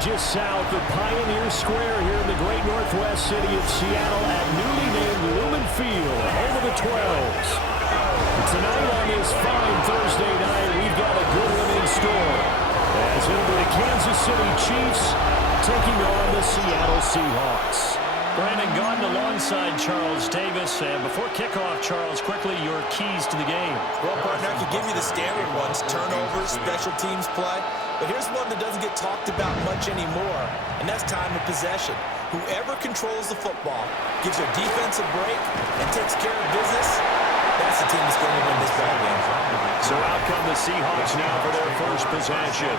just south of Pioneer Square here in the great northwest city of Seattle at newly named Lumen Field, home of the 12s. Tonight on this fine Thursday night, we've got a good one in store, as it'll be the Kansas City Chiefs taking on the Seattle Seahawks. Brandon Gaudin alongside Charles Davis. And before kickoff, Charles, quickly your keys to the game. Well, partner, I could give you the standard ones, turnovers, special teams play. But here's one that doesn't get talked about much anymore, and that's time of possession. Whoever controls the football, gives their defense a break, and takes care of business, that's the team that's going to win this ball game. So out come the Seahawks now for their first possession.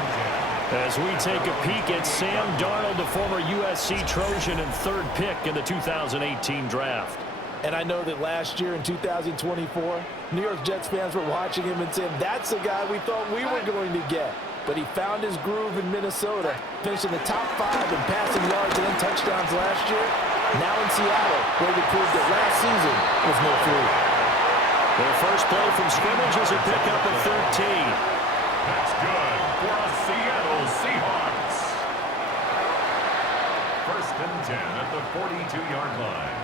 As we take a peek at Sam Darnold, the former USC Trojan and third pick in the 2018 draft. And I know that last year in 2024, New York Jets fans were watching him and saying, that's the guy we thought we were going to get. But he found his groove in Minnesota, finishing the top 5 in passing yards and touchdowns last year. Now in Seattle, where he proved that last season was no fluke. Their first play from scrimmage is a pickup of 13. That's good for a Seattle Seahawks. First and 10 at the 42-yard line.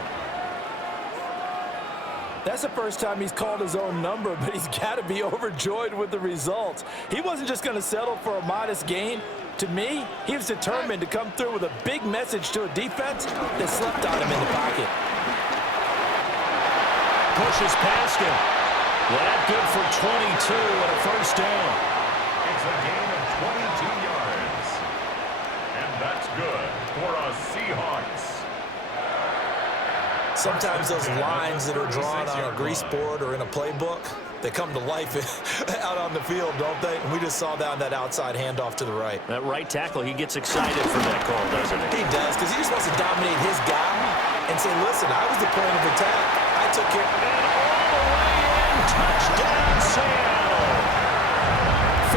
That's the first time he's called his own number, but he's got to be overjoyed with the results. He wasn't just going to settle for a modest gain. To me, he was determined to come through with a big message to a defense that slept on him in the pocket. Pushes past him. That good for 22 and a first down. It's a gain of 22 yards. And that's good for a Seahawks. Sometimes those lines that are drawn on a grease board or in a playbook, they come to life out on the field, don't they? And we just saw that outside handoff to the right. That right tackle, he gets excited for that call, doesn't he? He does, because he just wants to dominate his guy and say, listen, I was the point of attack. I took care. And all the way in, touchdown, Seattle.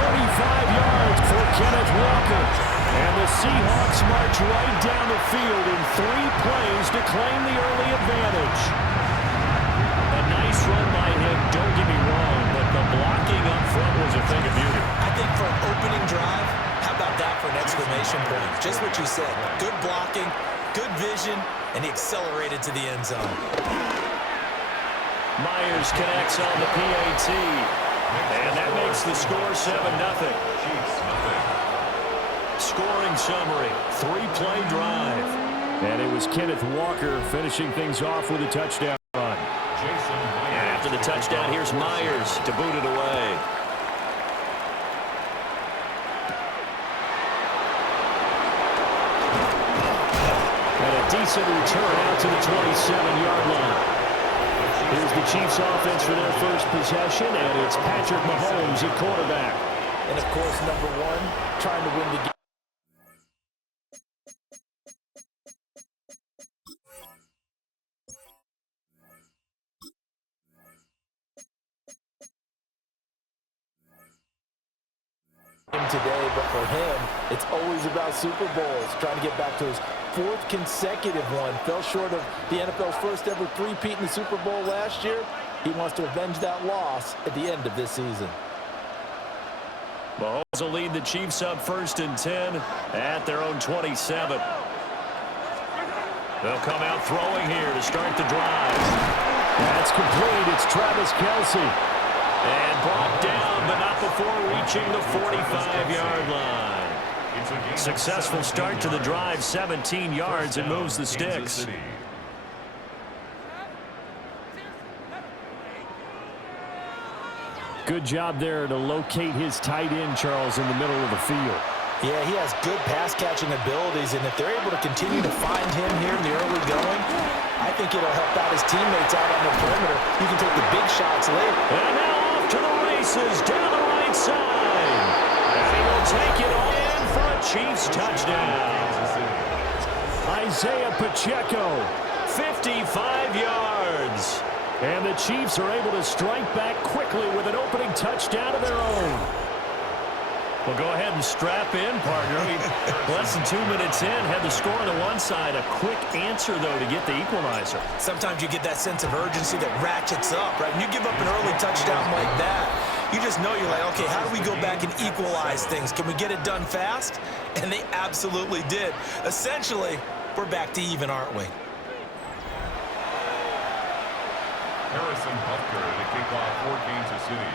35 yards for Kenneth Walker. And the Seahawks march right down the field in 3 plays to claim the early advantage. A nice run by him, don't get me wrong, but the blocking up front was a thing of beauty. I think for an opening drive, how about that for an exclamation point? Just what you said. Good blocking, good vision, and he accelerated to the end zone. Myers connects on the PAT. And that makes the score 7-0. Scoring summary, 3-play drive. And it was Kenneth Walker finishing things off with a touchdown run. And after the touchdown, here's Myers to boot it away. And a decent return out to the 27-yard line. Here's the Chiefs offense for their first possession, and it's Patrick Mahomes at quarterback. And, of course, number 1, trying to win the game. Today, but for him, it's always about Super Bowls, trying to get back to his 4th consecutive one. Fell short of the NFL's first ever three-peat in the Super Bowl last year. He wants to avenge that loss at the end of this season. Mahomes will lead the Chiefs up first and 10 at their own 27. They'll come out throwing here to start the drive. That's complete. It's Travis Kelce. And brought down, but not before reaching the 45-yard line. Successful start to the drive, 17 yards, and moves the sticks. Good job there to locate his tight end, Charles, in the middle of the field. Yeah, he has good pass-catching abilities, and if they're able to continue to find him here in the early going, I think it'll help out his teammates out on the perimeter. You can take the big shots later. And now off to the races down the right side. And he will take it all in for a Chiefs touchdown. Isaiah Pacheco, 55 yards. And the Chiefs are able to strike back quickly with an opening touchdown of their own. Well, go ahead and strap in, partner. Less than 2 minutes in, had the score on the one side. A quick answer, though, to get the equalizer. Sometimes you get that sense of urgency that ratchets up, right? And you give up an early touchdown like that, You just know you're like, okay, how do we go back and equalize things? Can we get it done fast? And they absolutely did. Essentially, we're back to even, aren't we? Harrison Butker to kick off for Kansas City.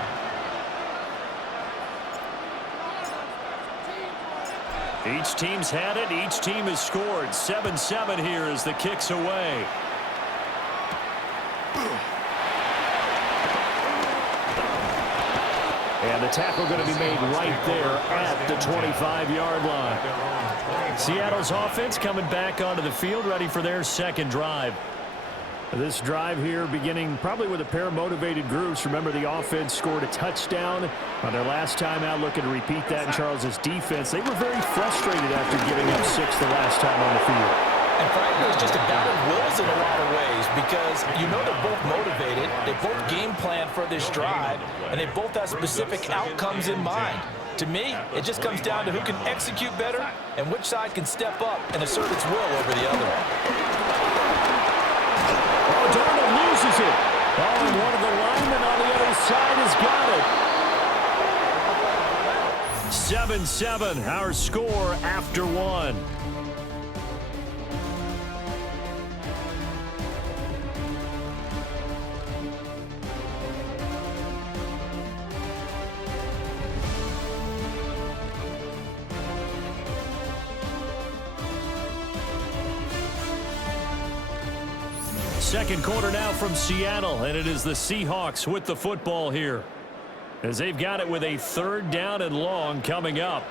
Each team's had it. Each team has scored. 7-7 here as the kick's away. And the tackle going to be made right there at the 25-yard line. Seattle's offense coming back onto the field, ready for their second drive. This drive here beginning probably with a pair of motivated groups. Remember, the offense scored a touchdown on their last time out, looking to repeat that in Charles' defense. They were very frustrated after giving up 6 the last time on the field. And frankly, it's just a battle of wills in a lot of ways because you know they're both motivated. They both game plan for this drive, and they both have specific outcomes in mind. To me, it just comes down to who can execute better and which side can step up and assert its will over the other. Darnold loses it. Oh, and one of the linemen on the other side has got it. 7-7, our score after one. Second quarter now from Seattle, and it is the Seahawks with the football here as they've got it with a 3rd down and long coming up.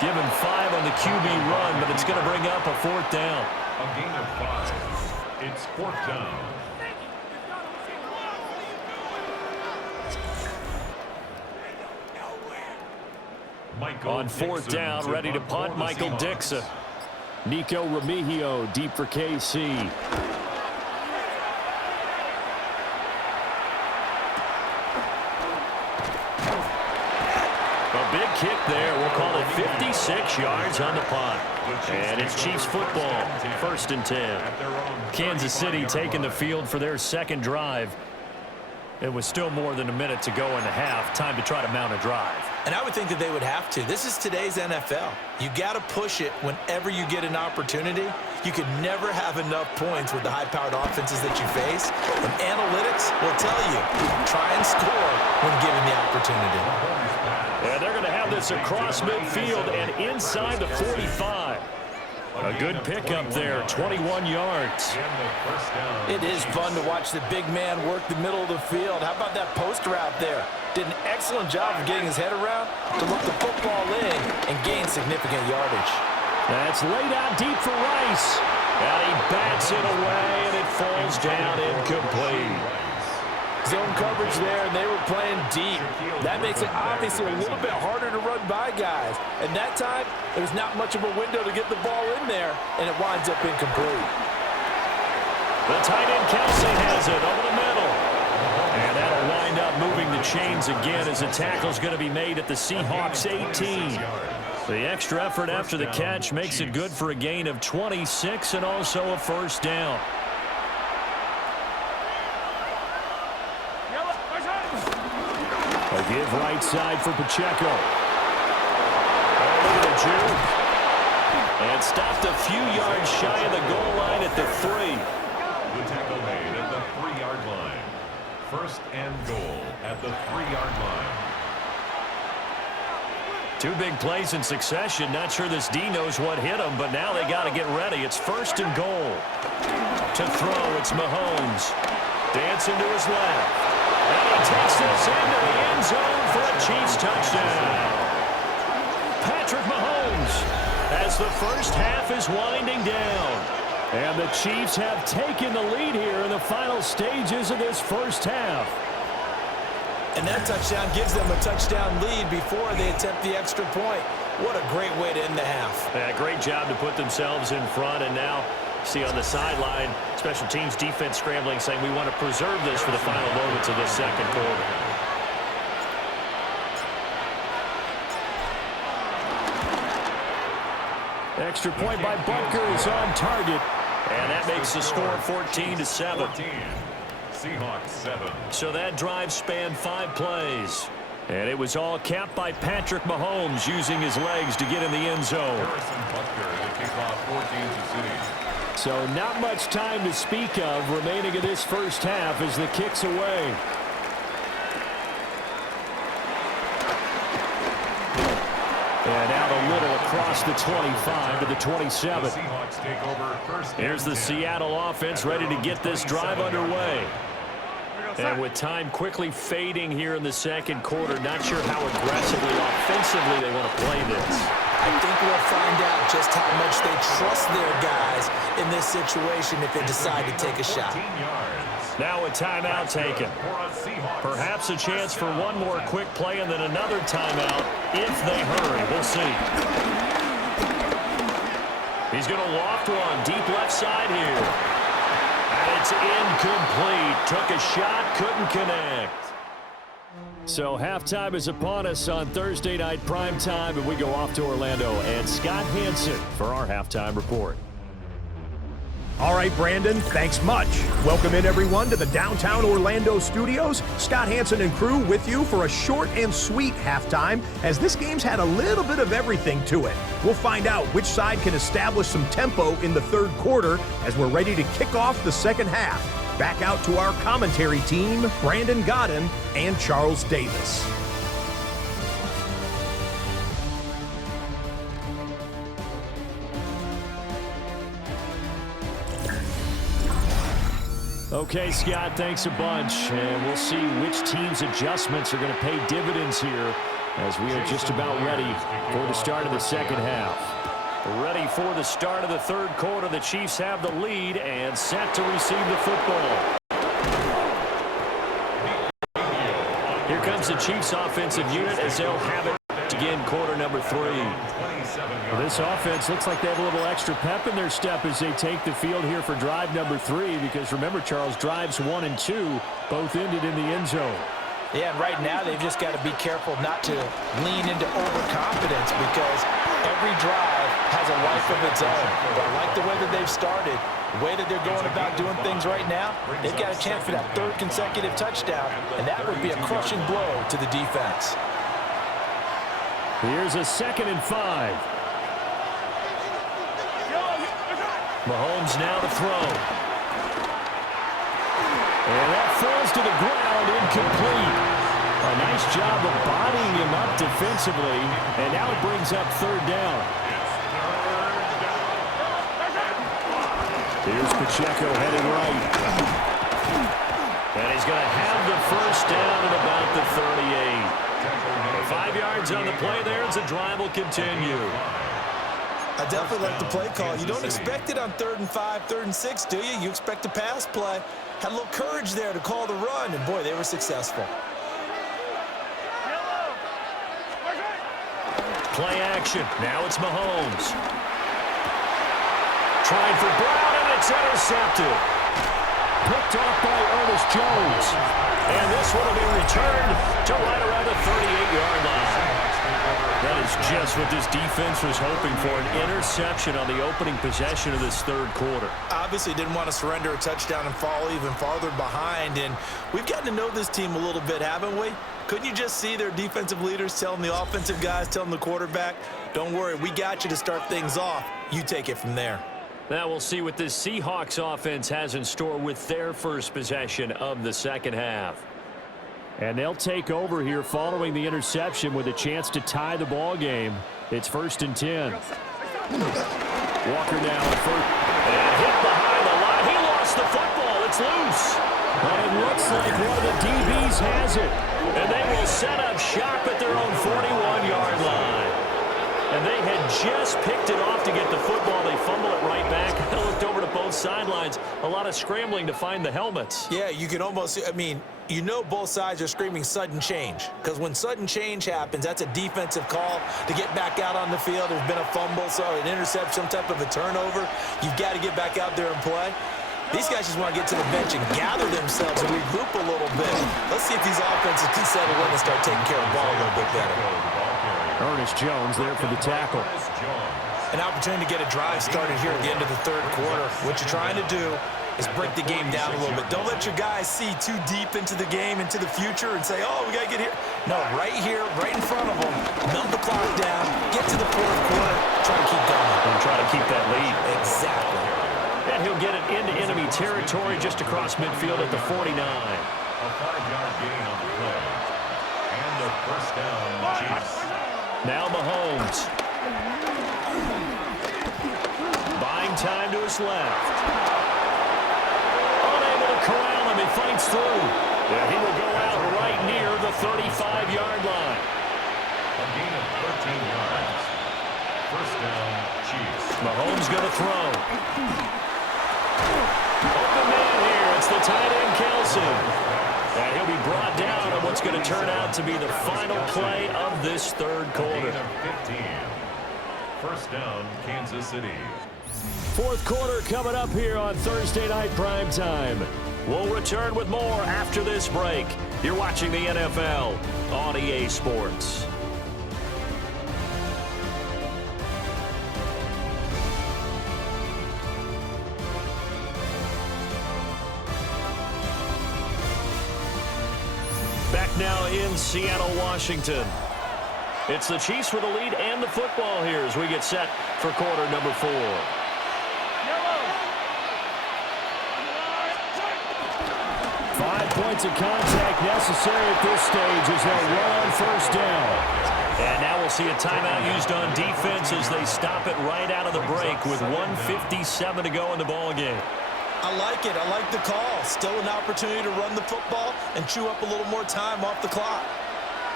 Given 5 on the QB run, but it's going to bring up a 4th down. A gain of 5. It's 4th down. On 4th down, ready to punt, Michael Dixon. Nico Remigio deep for KC. A big kick there. We'll call it 56 yards on the punt. And it's Chiefs football, 1st and 10. Kansas City taking the field for their second drive. It was still more than a minute to go in the half. Time to try to mount a drive. And I would think that they would have to. This is today's NFL. You got to push it whenever you get an opportunity. You could never have enough points with the high-powered offenses that you face. And analytics will tell you, try and score when given the opportunity. Yeah, they're going to have this across midfield and inside the 45. A good pickup there, 21 yards. It is fun to watch the big man work the middle of the field. How about that post route there? Did an excellent job of getting his head around to look the football in and gain significant yardage. That's laid out deep for Rice. And he bats it away, and it falls down incomplete. Zone coverage there, and they were playing deep. That makes it obviously a little bit harder to run by guys. And that time, there was not much of a window to get the ball in there, and it winds up incomplete. The tight end Kelsey has it over the middle. And that'll wind up moving the chains again as the tackle's going to be made at the Seahawks 18. The extra effort after the catch makes it good for a gain of 26 and also a 1st down. A give right side for Pacheco. Oh, look at the juke. And stopped a few yards shy of the goal line at the 3. The tackle made at the 3-yard line. 1st and goal at the 3-yard line. 2 big plays in succession. Not sure this D knows what hit him, but now they got to get ready. It's 1st and goal. To throw, it's Mahomes. Dancing to his left. And he takes this into the end zone for a Chiefs touchdown. Patrick Mahomes as the first half is winding down. And the Chiefs have taken the lead here in the final stages of this first half. And that touchdown gives them a touchdown lead before they attempt the extra point. What a great way to end the half. Yeah, great job to put themselves in front, and now see on the sideline, special teams defense scrambling, saying we want to preserve this for the final moments of this second quarter. Extra point by Butker is on target. And that makes the score 14-7. Seahawks 7. So that drive spanned 5 plays. And it was all capped by Patrick Mahomes using his legs to get in the end zone. So not much time to speak of remaining in this first half as the kick's away. And out a little across the 25 to the 27. Here's the Seattle offense ready to get this drive underway. And with time quickly fading here in the second quarter, not sure how aggressively, offensively they want to play this. I think we'll find out just how much they trust their guys in this situation if they decide to take a shot. Now a timeout taken. Perhaps a chance for one more quick play and then another timeout if they hurry. We'll see. He's going to loft one deep left side here. And it's incomplete. Took a shot, couldn't connect. So halftime is upon us on Thursday night primetime, and we go off to Orlando. And Scott Hansen for our halftime report. All right, Brandon, thanks much. Welcome in, everyone, to the downtown Orlando studios. Scott Hansen and crew with you for a short and sweet halftime, as this game's had a little bit of everything to it. We'll find out which side can establish some tempo in the third quarter as we're ready to kick off the second half. Back out to our commentary team, Brandon Godden and Charles Davis. Okay, Scott, thanks a bunch. And we'll see which team's adjustments are going to pay dividends here as we are just about ready for the start of the second half. Ready for the start of the third quarter. The Chiefs have the lead and set to receive the football. Here comes the Chiefs offensive unit as they'll have it to begin quarter number 3. Well, this offense looks like they have a little extra pep in their step as they take the field here for drive number 3, because remember, Charles, drives 1 and 2 both ended in the end zone. Yeah, and right now they've just got to be careful not to lean into overconfidence, because every drive has a life of its own. But I like the way that they've started, the way that they're going about doing things right now. They've got a chance for that 3rd consecutive touchdown, and that would be a crushing blow to the defense. Here's a 2nd and 5. Mahomes now to throw. And that falls to the ground, incomplete. A nice job of bodying him up defensively, and now it brings up 3rd down. Here's Pacheco heading right. And he's going to have the 1st down at about the 38. 5 yards on the play there as the drive will continue. I definitely like the play call. You don't expect it on 3rd and 5, 3rd and 6, do you? You expect a pass play. Had a little courage there to call the run, and boy, they were successful. Play action. Now it's Mahomes. Trying for Brown, and it's intercepted. Picked off by Ernest Jones. And this one will be returned to right around the 38-yard line. That is just what this defense was hoping for, an interception on the opening possession of this third quarter. Obviously didn't want to surrender a touchdown and fall even farther behind, and we've gotten to know this team a little bit, haven't we? Couldn't you just see their defensive leaders telling the offensive guys, telling the quarterback, don't worry, we got you to start things off. You take it from there. Now we'll see what this Seahawks offense has in store with their first possession of the second half. And they'll take over here following the interception with a chance to tie the ball game. It's 1st and 10. Walker now at first. And hit behind the line. He lost the football. It's loose. But it looks like one of the DBs has it. And they will set up shop at their own 41-yard line. And they had just picked it off to get the football. They fumble it right back. They looked over to both sidelines. A lot of scrambling to find the helmets. Yeah, you can almost, I mean, you know both sides are screaming sudden change. Because when sudden change happens, that's a defensive call to get back out on the field. There's been a fumble, so an interception, some type of a turnover. You've got to get back out there and play. These guys just want to get to the bench and gather themselves and regroup a little bit. Let's see if these offenses can settle in and start taking care of the ball a little bit better. Ernest Jones there for the tackle. An opportunity to get a drive started here at the end of the third quarter. What you're trying to do is break the game down a little bit. Don't let your guys see too deep into the game, into the future, and say, oh, we got to get here. No, right here, right in front of them, numb the clock down, get to the fourth quarter, try to keep going. And try to keep that lead. Exactly. And he'll get it into enemy territory just across midfield at the 49. A 5-yard gain on the play. And a first down, Chiefs. Now Mahomes. Buying time to his left. Unable to corral him. He fights through. Yeah, he will go out right near the 35-yard line. A gain of 13 yards. First down, Chiefs. Mahomes going to throw. Open man here. It's the tight end, Kelsey. And he'll be brought down on what's going to turn out to be the final play of this third quarter. A gain of 15. First down, Kansas City. Fourth quarter coming up here on Thursday Night Prime Time. We'll return with more after this break. You're watching the NFL on EA Sports. Back now in Seattle, Washington. It's the Chiefs with the lead and the football here as we get set for quarter number 4. 5 points of contact necessary at this stage as they'll run on first down. And now we'll see a timeout used on defense as they stop it right out of the break with 1:57 to go in the ballgame. I like it. I like the call. Still an opportunity to run the football and chew up a little more time off the clock.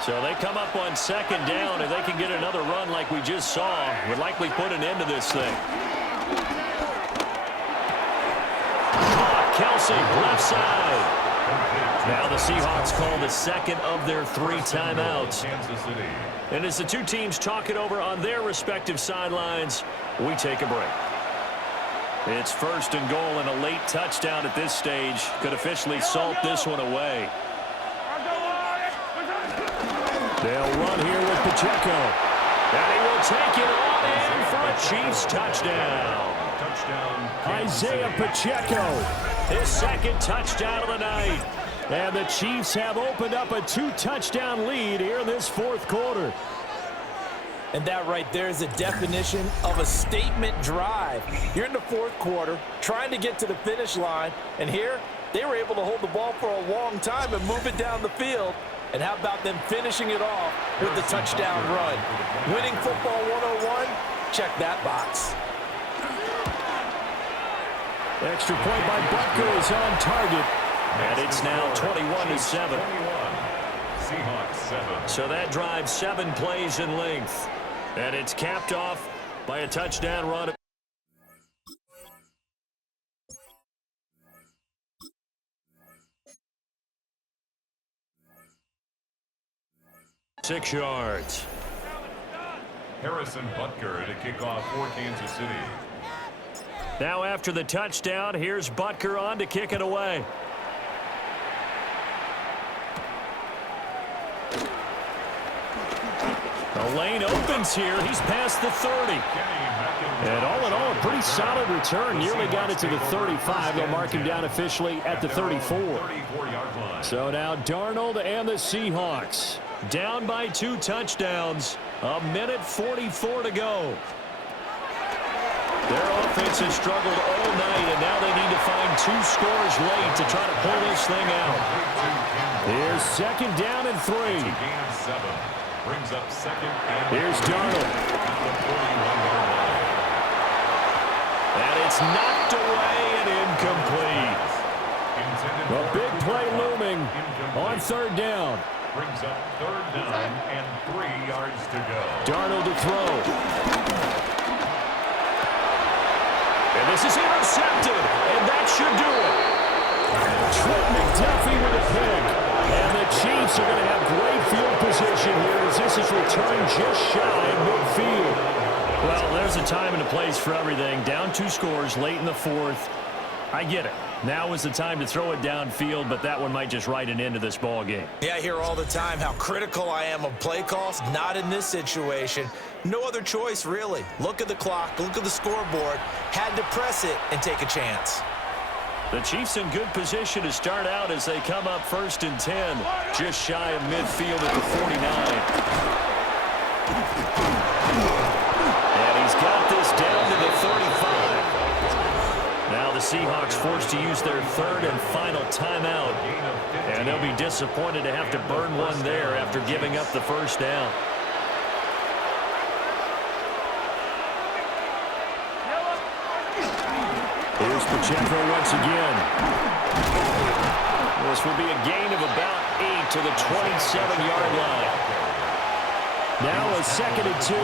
So they come up on second down. If they can get another run like we just saw, would likely put an end to this thing. Kelsey, left side. Now the Seahawks call the second of their 3 timeouts. And as the two teams talk it over on their respective sidelines, we take a break. It's first and goal and a late touchdown at this stage. Could officially salt this one away. They'll run here with Pacheco. And he will take it on in for a Chiefs touchdown. Isaiah Pacheco. His second touchdown of the night. And the Chiefs have opened up a 2-touchdown lead here in this fourth quarter. And that right there is a definition of a statement drive. You're in the fourth quarter, trying to get to the finish line, and here they were able to hold the ball for a long time and move it down the field. And how about them finishing it off with the touchdown run? Winning football 101, check that box. Extra point by Butker is on target. And it's now 21-7. Seahawks 7. So that drive 7 plays in length. And it's capped off by a touchdown run. 6 yards. Harrison Butker to kick off for Kansas City. Now after the touchdown, here's Butker on to kick it away. The lane opens here. He's past the 30. And all in all, a pretty solid return. Nearly got it to the 35. They'll mark him down officially at the 34. So now Darnold and the Seahawks down by 2 touchdowns. 1:44 to go. Their offense has struggled all night, and now they need to find 2 scores late to try to pull this thing out. Here's second down and 3. Gain of 7. Brings up second and Here's Darnold. And it's knocked away and incomplete. A big play looming on third down. Brings up third down and 3 yards to go. Darnold to throw. And this is intercepted, and that should do it. Trent McDuffie with a pick. And the Chiefs are going to have great field position here as this is returned just shy of midfield. Well, there's a time and a place for everything. Down 2 scores late in the fourth. I get it. Now is the time to throw it downfield, but that one might just write an end to this ball game. Yeah, I hear all the time how critical I am of play calls. Not in this situation. No other choice, really. Look at the clock. Look at the scoreboard. Had to press it and take a chance. The Chiefs in good position to start out as they come up 1st and 10. Just shy of midfield at the 49. And he's got this down to the 35. Now the Seahawks forced to use their 3rd and final timeout. And they'll be disappointed to have to burn one there after giving up the 1st down. Here's Pacheco once again. This will be a gain of about 8 to the 27-yard line. Now a 2nd and 2.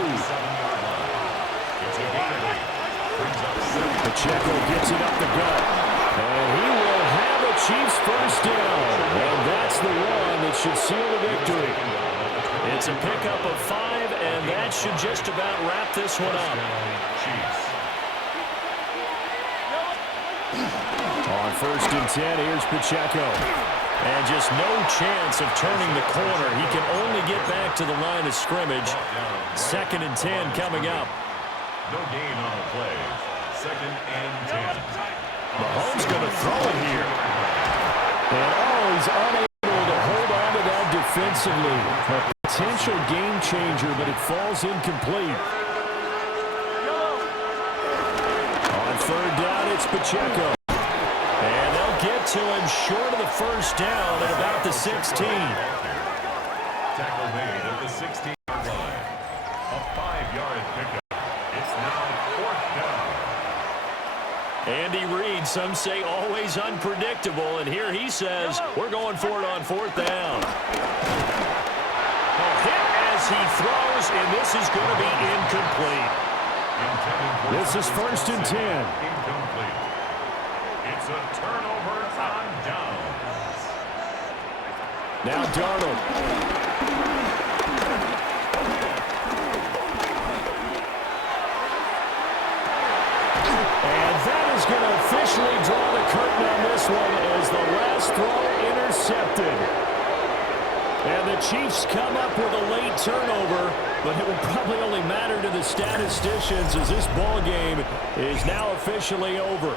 Pacheco gets it up the gut. And he will have a Chiefs 1st down. And that's the one that should seal the victory. It's a pickup of 5, and that should just about wrap this one up. On 1st and 10, here's Pacheco. And just no chance of turning the corner. He can only get back to the line of scrimmage. 2nd and 10 coming up. No gain on the play. 2nd and 10. Mahomes going to throw it here. And he's unable to hold on to that defensively. A potential game changer, but it falls incomplete. On 3rd down, it's Pacheco. And they'll get to him short of the 1st down at about the 16. Tackle made at the 16-yard line. A 5-yard pickup. It's now 4th down. Andy Reid, some say always unpredictable, and here he says we're going for it on 4th down. A hit as he throws, and this is going to be incomplete. This is 1st and 10. Incomplete. It's a turnover on downs. Now Darnold. And that is going to officially draw the curtain on this one as the last throw intercepted. And the Chiefs come up with a late turnover, but it will probably only matter to the statisticians as this ball game is now officially over.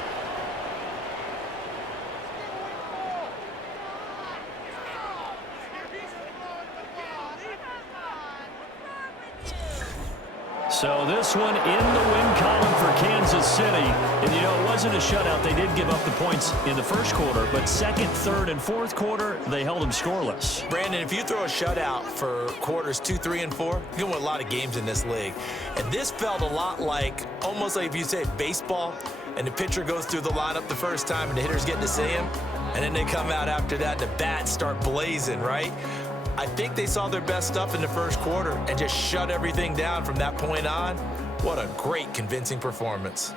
So this one in the win column for Kansas City. And, you know, it wasn't a shutout. They did give up the points in the 1st quarter, but 2nd, 3rd, and 4th quarter, they held them scoreless. Brandon, if you throw a shutout for quarters 2, 3, and 4, you're going to win a lot of games in this league. And this felt a lot like, almost like if you say baseball, and the pitcher goes through the lineup the first time and the hitter's getting to see him, and then they come out after that and the bats start blazing, right? I think they saw their best stuff in the 1st quarter and just shut everything down from that point on. What a great, convincing performance.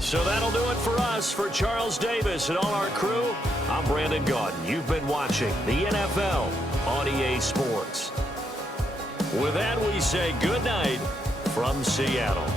So that'll do it for us. For Charles Davis and all our crew, I'm Brandon Gaudin. You've been watching the NFL on EA Sports. With that, we say good night from Seattle.